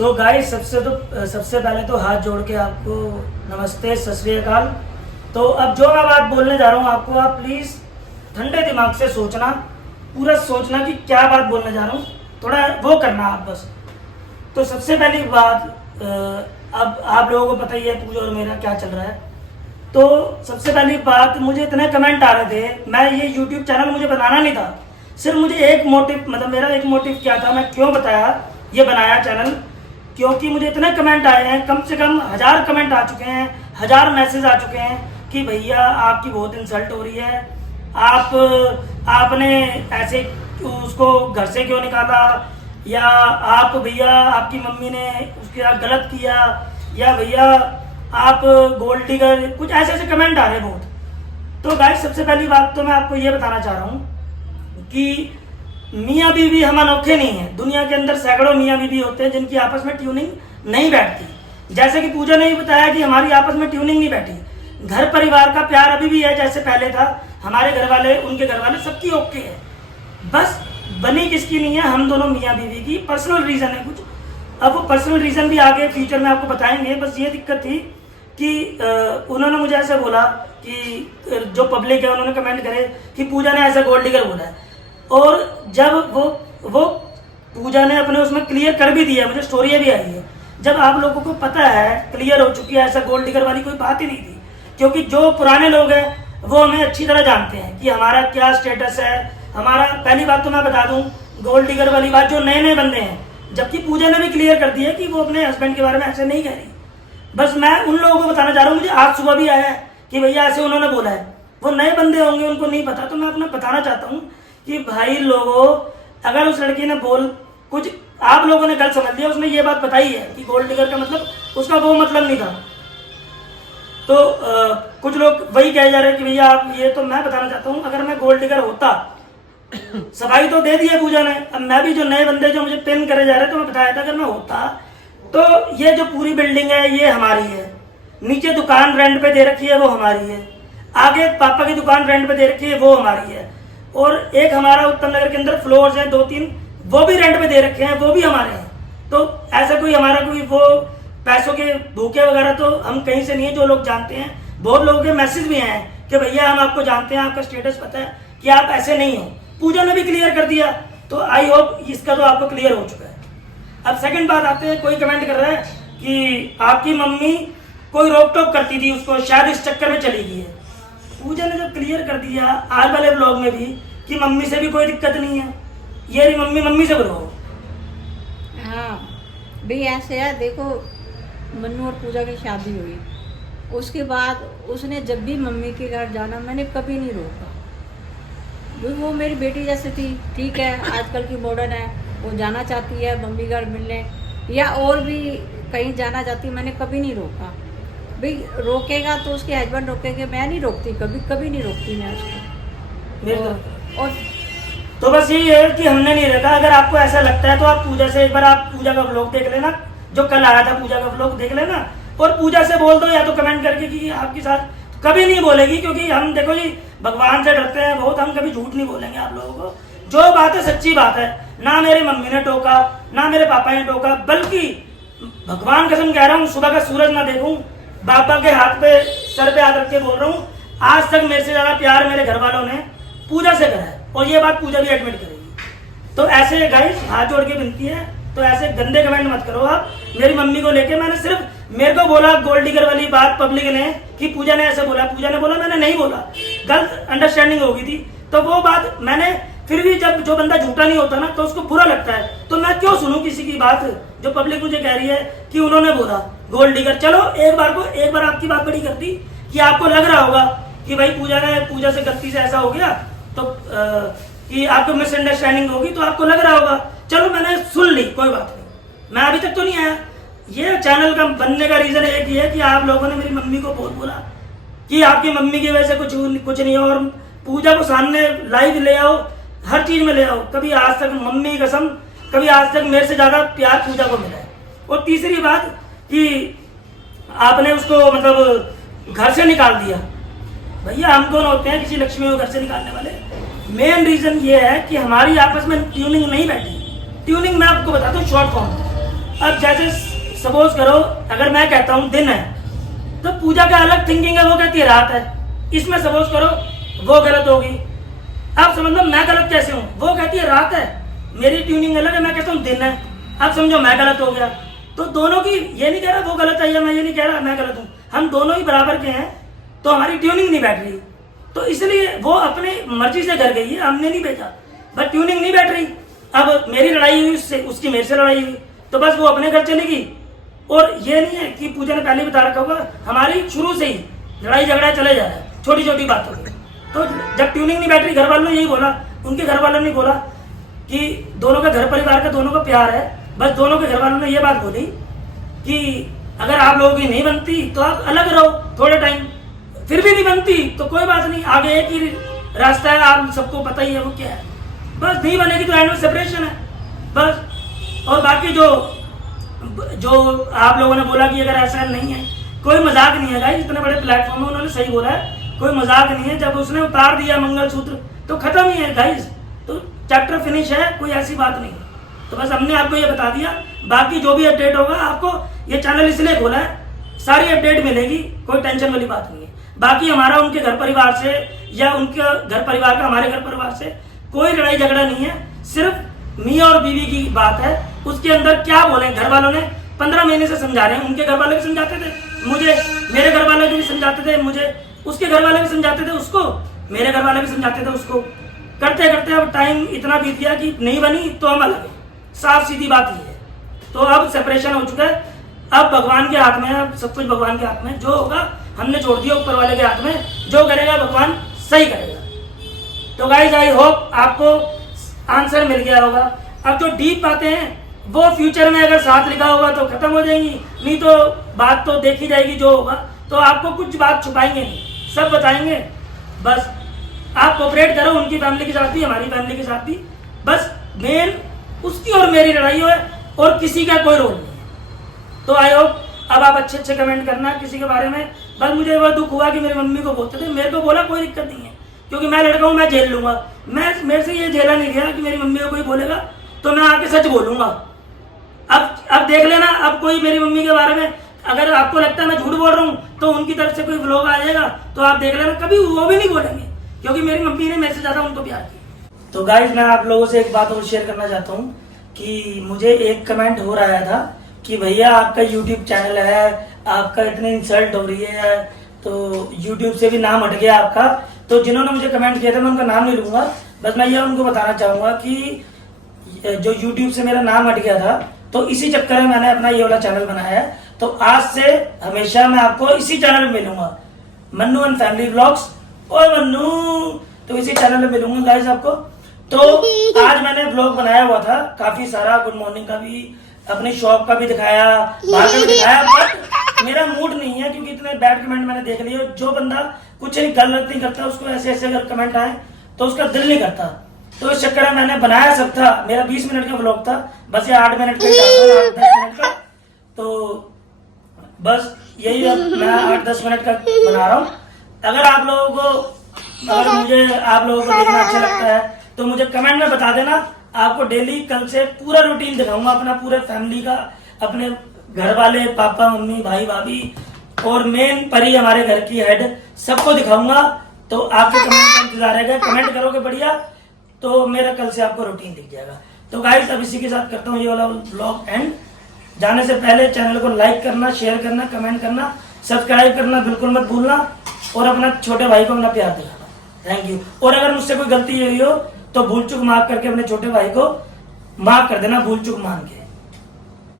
तो गाइस सबसे पहले तो हाथ जोड़ के आपको नमस्ते, सत श्री अकाल। तो अब जो मैं बात बोलने जा रहा हूँ आपको, आप प्लीज़ ठंडे दिमाग से सोचना, पूरा सोचना कि क्या बात बोलने जा रहा हूँ, थोड़ा वो करना आप बस। तो सबसे पहली बात, अब आप लोगों को पता ही है पूजा और मेरा क्या चल रहा है। तो सबसे पहली बात, मुझे इतने कमेंट आ रहे थे, मैं ये यूट्यूब चैनल मुझे बनाना नहीं था, सिर्फ मुझे एक मोटिव, मतलब मेरा एक मोटिव क्या था, मैं क्यों बताया ये बनाया चैनल, क्योंकि मुझे इतने कमेंट आए हैं, कम से कम 1000 कमेंट आ चुके हैं, 1000 मैसेज आ चुके हैं कि भैया आपकी बहुत इंसल्ट हो रही है, आपने ऐसे उसको घर से क्यों निकाला, या आप भैया आपकी मम्मी ने उसके साथ गलत किया, या भैया आप गोल्ड डिगर, कुछ ऐसे ऐसे कमेंट आ रहे हैं बहुत। तो गाइस सबसे पहली बात तो मैं आपको ये बताना चाह रहा हूँ कि मियाँ बीवी हम अनोखे नहीं है। दुनिया के अंदर सैकड़ों मियाँ बीवी होते हैं जिनकी आपस में ट्यूनिंग नहीं बैठती। जैसे कि पूजा ने भी बताया कि हमारी आपस में ट्यूनिंग नहीं बैठी। घर परिवार का प्यार अभी भी है जैसे पहले था, हमारे घर वाले उनके घर वाले सबकी ओके है, बस बनी किसकी नहीं है, हम दोनों मियाँ बीवी की पर्सनल रीज़न है कुछ। अब वो पर्सनल रीज़न भी आगे फ्यूचर में आपको बताएंगे। बस ये दिक्कत थी कि उन्होंने मुझे ऐसे बोला कि जो पब्लिक है उन्होंने कमेंट करे कि पूजा ने ऐसा गोल्ड डिगर बोला है, और जब वो पूजा ने अपने उसमें क्लियर कर भी दिया, मुझे स्टोरी भी आई है, जब आप लोगों को पता है, क्लियर हो चुकी है, ऐसा गोल्ड डिगर वाली कोई बात ही नहीं थी। क्योंकि जो पुराने लोग हैं वो हमें अच्छी तरह जानते हैं कि हमारा क्या स्टेटस है, हमारा। पहली बात तो मैं बता दूं, गोल्ड डिगर वाली बात जो नए नए बंदे हैं, जबकि पूजा ने भी क्लियर कर दिया कि वो अपने हस्बैंड के बारे में ऐसे नहीं कह रही। बस मैं उन लोगों को बताना चाह रहा हूँ, मुझे आज सुबह भी आया है कि भैया ऐसे उन्होंने बोला है। वो नए बंदे होंगे, उनको नहीं पता, तो मैं अपना बताना चाहता हूँ कि भाई लोगों, अगर उस लड़की ने कुछ आप लोगों ने गलत समझ लिया, उसने ये बात बताई है कि गोल्ड डिगर का मतलब उसका वो मतलब नहीं था। तो कुछ लोग वही कहे जा रहे हैं कि भैया आप ये, तो मैं बताना चाहता हूँ, अगर मैं गोल्ड डिगर होता, सफाई तो दे दी है पूजा ने। अब मैं भी, जो नए बंदे जो मुझे पिन करे जा रहे हैं, तो मैं बताया था अगर मैं होता तो ये जो पूरी बिल्डिंग है ये हमारी है, नीचे दुकान रेंट पे दे रखी है वो हमारी है, आगे पापा की दुकान रेंट पे दे रखी है वो हमारी है, और एक हमारा उत्तम नगर के अंदर फ्लोर्स हैं 2-3, वो भी रेंट पे दे रखे हैं, वो भी हमारे हैं। तो ऐसा कोई हमारा कोई वो पैसों के भूखे वगैरह तो हम कहीं से नहीं है। जो लोग जानते हैं, बहुत लोगों के मैसेज भी हैं कि भैया हम आपको जानते हैं, आपका स्टेटस पता है कि आप ऐसे नहीं हो। पूजा ने भी क्लियर कर दिया, तो आई होप इसका तो आपको क्लियर हो चुका है। अब सेकंड बात आते हैं, कोई कमेंट कर रहा है कि आपकी मम्मी कोई रोक टोक करती थी उसको, शायद इस चक्कर में चली गई है। पूजा ने जब क्लियर कर दिया आज वाले ब्लॉग में भी कि मम्मी से भी कोई दिक्कत नहीं है, ये रही मम्मी से बोलो। हाँ भी ऐसे है, देखो मन्नू और पूजा की शादी हुई, उसके बाद उसने जब भी मम्मी के घर जाना मैंने कभी नहीं रोका। वो मेरी बेटी जैसे थी, ठीक है, आजकल की मॉडर्न है, वो जाना चाहती है मम्मी घर मिलने या और भी कहीं जाना चाहती, मैंने कभी नहीं रोका। भाई रोकेगा तो उसके हस्बैंड रोकेंगे, मैं नहीं रोकती, कभी नहीं रोकती मैं उसको। और तो बस यही है कि हमने नहीं रखा। अगर आपको ऐसा लगता है तो आप पूजा से एक बार आप पूजा का व्लॉग देख लेना, जो कल आया था पूजा का व्लॉग देख लेना, और पूजा से बोल दो या तो कमेंट करके कि आपके साथ कभी नहीं बोलेगी। क्योंकि हम देखो जी भगवान से डरते हैं बहुत, हम कभी झूठ नहीं बोलेंगे आप लोगों को। जो बात है सच्ची बात है, ना मेरी मम्मी ने टोका, ना मेरे पापा ने टोका, बल्कि भगवान कसम कह रहा हूँ, सुबह का सूरज ना देखूं, बाबा के हाथ पे सर पे हाथ रख के बोल रहा हूँ, आज तक मेरे से ज्यादा प्यार मेरे घर वालों ने पूजा से करा है, और ये बात पूजा भी एडमिट करेगी। तो ऐसे गाइस हाथ जोड़ के विनती है, तो ऐसे गंदे कमेंट मत करो आप मेरी मम्मी को लेके। मैंने सिर्फ, मेरे को बोला गोल्ड डिगर वाली बात पब्लिक ने कि पूजा ने ऐसे बोला, पूजा ने बोला, मैंने नहीं बोला, गलत अंडरस्टैंडिंग हो गई थी। तो वो बात मैंने, फिर भी जब जो बंदा झूठा नहीं होता ना तो उसको बुरा लगता है, तो मैं क्यों सुनूं किसी की बात जो पब्लिक मुझे कह रही है कि उन्होंने बोला गोल्ड डिगर। चलो एक बार आपकी बात बड़ी कर दी कि आपको लग रहा होगा कि भाई पूजा से गलती से ऐसा हो गया, तो कि आपको मिसअंडरस्टैंडिंग होगी, तो आपको लग रहा होगा। चलो मैंने सुन ली, कोई बात नहीं, मैं अभी तक तो नहीं आया। ये चैनल का बनने का रीजन एक ही है कि आप लोगों ने मेरी मम्मी को बहुत बोला कि आपकी मम्मी की वजह से कुछ नहीं हो, और पूजा को सामने लाइव ले आओ, हर चीज में ले आओ। कभी आज तक, मम्मी कसम, कभी आज तक मेरे से ज्यादा प्यार पूजा को मिला है। और तीसरी बात कि आपने उसको मतलब घर से निकाल दिया, भैया हम दोनों होते हैं किसी लक्ष्मी को घर से निकालने वाले। मेन रीजन ये है कि हमारी आपस में ट्यूनिंग नहीं बैठी। ट्यूनिंग मैं आपको बताता हूँ शॉर्ट फॉर्म। अब जैसे सपोज करो अगर मैं कहता हूँ दिन है तो पूजा का अलग थिंकिंग है, वो कहती है रात है। इसमें सपोज करो वो गलत होगी। आप समझ लो मैं गलत कैसे हूँ, वो कहती है रात है, मेरी ट्यूनिंग अलग है, मैं कहता हूँ दिन है। आप समझो मैं गलत हो गया। तो दोनों की, ये नहीं कह रहा वो गलत है या मैं ये नहीं कह रहा मैं गलत हूँ, हम दोनों ही बराबर के हैं। तो हमारी ट्यूनिंग नहीं बैठ रही, तो इसलिए वो अपनी मर्जी से घर गई है, हमने नहीं भेजा, बट ट्यूनिंग नहीं बैठ रही। अब मेरी लड़ाई हुई उससे, उसकी मेरे से लड़ाई हुई, तो बस वो अपने घर चली गई। और ये नहीं है कि पूजा ने पहले बता रखा होगा, हमारी शुरू से ही लड़ाई झगड़ा चले जा रहा है छोटी छोटी बातों पे। तो जब ट्यूनिंग नहीं बैठ रही, घर वालों ने यही बोला, उनके घर वालों ने बोला कि दोनों का घर परिवार का दोनों का प्यार है, बस दोनों के घर वालों ने ये बात बोली कि अगर आप लोगों की नहीं बनती तो आप अलग रहो थोड़े टाइम, फिर भी नहीं बनती तो कोई बात नहीं, आगे एक ही रास्ता है, आप सबको पता ही है वो क्या है। बस नहीं बनेगी तो एंड में सेपरेशन है बस। और बाकी जो आप लोगों ने बोला कि अगर ऐसा नहीं है, कोई मजाक नहीं है गाइस, इतने बड़े प्लेटफॉर्म में उन्होंने सही बोला है, कोई मजाक नहीं है। जब उसने उतार दिया मंगलसूत्र तो खत्म ही है गाइस, तो चैप्टर फिनिश है, कोई ऐसी बात नहीं है। तो बस हमने आपको ये बता दिया, बाकी जो भी अपडेट होगा आपको ये चैनल इसलिए खोला है, सारी अपडेट मिलेगी, कोई टेंशन वाली बात नहीं है। बाकी हमारा उनके घर परिवार से या उनके घर परिवार का हमारे घर परिवार से कोई लड़ाई झगड़ा नहीं है, सिर्फ मियाँ और बीवी की बात है। उसके अंदर क्या बोले, घर वालों ने 15 महीने से समझा रहे हैं, उनके घर वाले भी समझाते थे मुझे, मेरे घर वाले भी समझाते थे मुझे, उसके घर वाले भी समझाते थे उसको, मेरे घर वाले भी समझाते थे उसको। करते करते अब टाइम इतना बीत गया कि नहीं बनी तो हम अलग हैं, साफ सीधी बात ये है। तो अब सेपरेशन हो चुका है, अब भगवान के हाथ में है, अब सब कुछ भगवान के हाथ में, जो होगा हमने छोड़ दिया ऊपर वाले के हाथ में, जो करेगा भगवान सही करेगा। तो गाइस आई होप आपको आंसर मिल गया होगा। अब जो डीप बातें हैं वो फ्यूचर में अगर साथ लिखा होगा तो खत्म हो जाएंगी, नहीं तो बात तो देखी जाएगी जो होगा। तो आपको कुछ बात छुपाएंगे नहीं, सब बताएंगे। बस आप कोऑपरेट करो, उनकी फैमिली के साथ भी हमारी फैमिली के साथ भी, बस मेन उसकी और मेरी लड़ाई है और किसी का कोई रोल नहीं। तो आई होप अब आप अच्छे अच्छे कमेंट करना किसी के बारे में। बस मुझे वह दुख हुआ कि मेरी मम्मी को बोलते थे, मेरे को बोला कोई दिक्कत नहीं है क्योंकि मैं लड़का हूँ, मैं झेल लूंगा। मेरे से ये झेला नहीं गया कि मेरी मम्मी को कोई बोलेगा तो मैं आके सच बोलूंगा। अब देख लेना, अब कोई मेरी मम्मी के बारे में अगर आपको लगता है मैं झूठ बोल रहा हूँ तो उनकी तरफ से कोई व्लॉग आ जाएगा तो आप देख लेना, कभी वो भी नहीं बोलेंगे क्योंकि मेरी मम्मी ने मेरे से ज्यादा उनको प्यार किया। तो गाइस मैं आप लोगों से एक बात और शेयर करना चाहता हूँ कि मुझे एक कमेंट हो रहा था कि भैया आपका यूट्यूब चैनल है, आपका इतनी इंसल्ट हो रही है, तो यूट्यूब से भी नाम हट गया आपका। तो जिन्होंने मुझे कमेंट किया था मैं उनका नाम नहीं लूंगा, बस मैं ये उनको बताना चाहूंगा कि जो यूट्यूब से मेरा नाम हट गया था तो इसी चक्कर में मैंने अपना ये वाला चैनल बनाया है। तो आज से हमेशा मैं आपको इसी चैनल में मिलूंगा, मन्नू एंड फैमिली व्लॉग्स। और मन्नू तो इसी चैनल में मिलूंगा गाइस आपको। तो आज मैंने व्लॉग बनाया हुआ था काफी सारा, गुड मॉर्निंग का भी, अपनी शॉप का भी दिखाया, बाहर का भी दिखाया, बट मेरा मूड नहीं है क्योंकि इतने बैड कमेंट मैंने देख लिए। जो बंदा कुछ नहीं गलत नहीं करता उसको ऐसे ऐसे अगर कमेंट आए तो उसका दिल नहीं करता। तो इस चक्कर में मैंने बनाया सब था, मेरा 20 मिनट का व्लॉग था, बस ये 8 मिनट का ही डालता हूं, 8-10 मिनट का। तो बस यही मैं 8-10 मिनट का बना रहा हूँ। अगर आप लोगों को, अगर मुझे आप लोगों को देखना अच्छा लगता है तो मुझे कमेंट में बता देना। आपको डेली कल से पूरा रूटीन दिखाऊंगा अपना, पूरे फैमिली का, अपने घर वाले, पापा मम्मी भाई भाभी और मेन परी हमारे घर की हेड, सबको दिखाऊंगा। तो आपके कमेंट का इंतजार रहेगा, कमेंट करोगे बढ़िया तो मेरा कल से आपको रूटीन दिख जाएगा। तो गाइस अब इसी के साथ करता हूँ ये वाला व्लॉग एंड। जाने से पहले चैनल को लाइक करना, शेयर करना, कमेंट करना, सब्सक्राइब करना बिल्कुल मत भूलना और अपना छोटे भाई को अपना प्यार दिखाना। Thank you. और अगर मुझसे कोई गलती हुई हो तो भूल चूक माफ करके अपने छोटे भाई को माफ कर देना, भूल चूक मान के।